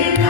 Amen.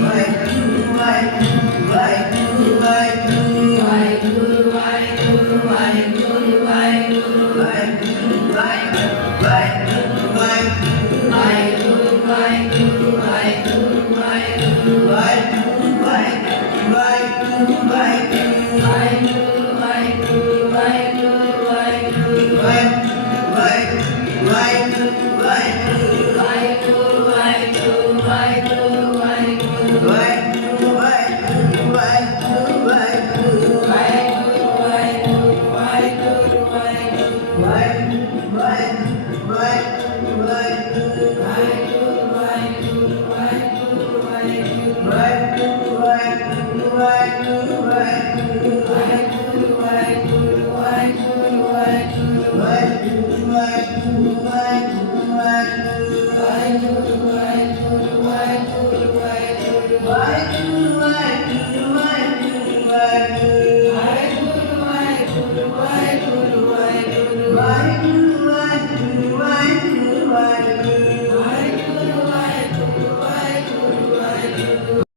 Why do I? light blue.